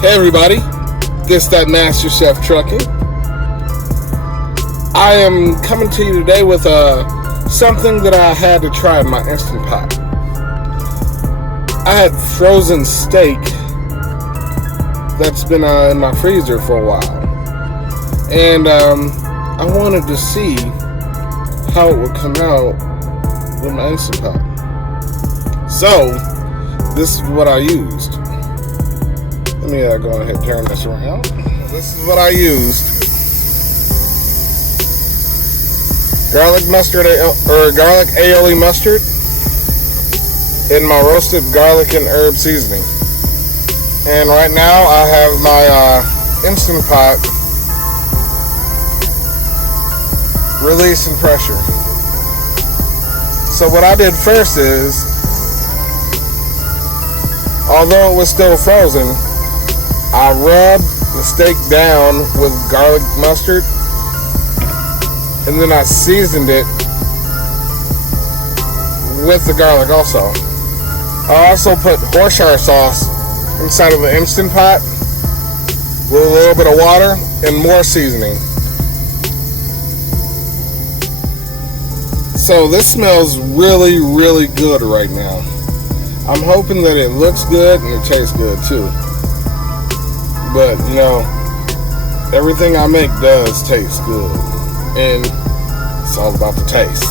Hey everybody, this that Master Chef Trucking. I am coming to you today with something that I had to try in my Instant Pot. I had frozen steak that's been in my freezer for a while, and I wanted to see how it would come out with my Instant Pot. So this is what I used. Let me go ahead and turn this around. This is what I used. Garlic aioli mustard in my roasted garlic and herb seasoning. And right now I have my Instant Pot releasing pressure. So what I did first is, although it was still frozen, I rubbed the steak down with garlic mustard, and then I seasoned it with the garlic also. I also put horseradish sauce inside of the Instant Pot with a little bit of water and more seasoning. So this smells really, really good right now. I'm hoping that it looks good and it tastes good too. But, you know, everything I make does taste good. And it's all about the taste.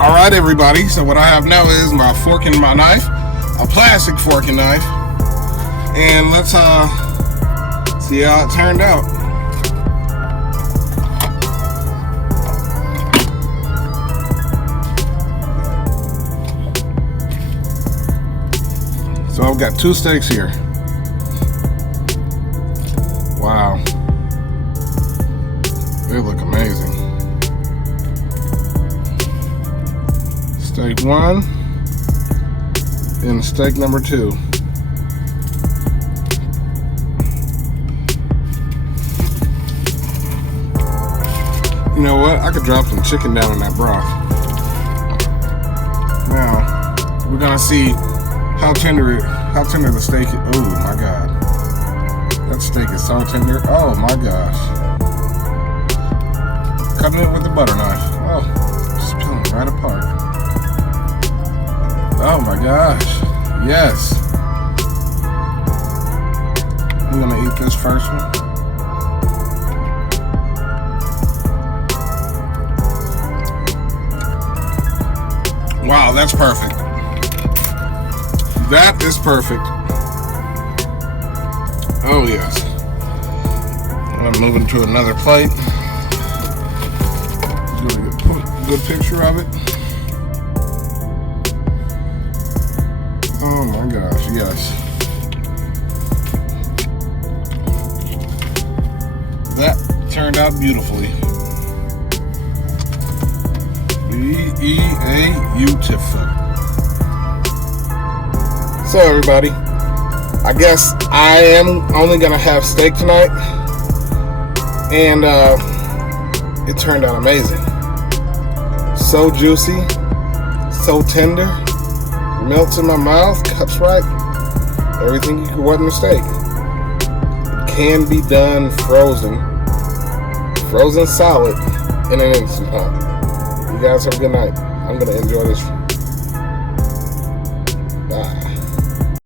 Alright everybody, so what I have now is my fork and my knife. A plastic fork and knife. And let's see how it turned out. So I've got two steaks here. Wow. They look amazing. Steak one and steak number two. You know what? I could drop some chicken down in that broth. Now, we're gonna see how tender the steak is. Oh my god. That steak is so tender. Oh my gosh. Cutting it with the butter knife. Oh, just peeling it right apart. Oh my gosh. Yes. I'm gonna eat this first one. Wow, that's perfect. That is perfect. Oh yes. I'm gonna move into another plate. Get a good picture of it. Oh my gosh, yes. That turned out beautifully. Beautiful. So everybody, I guess I am only gonna have steak tonight, and it turned out amazing. So juicy, so tender, melts in my mouth, cuts right. Everything you could want in a steak. It can be done frozen solid in an Instant Pot. You guys have a good night. I'm gonna enjoy this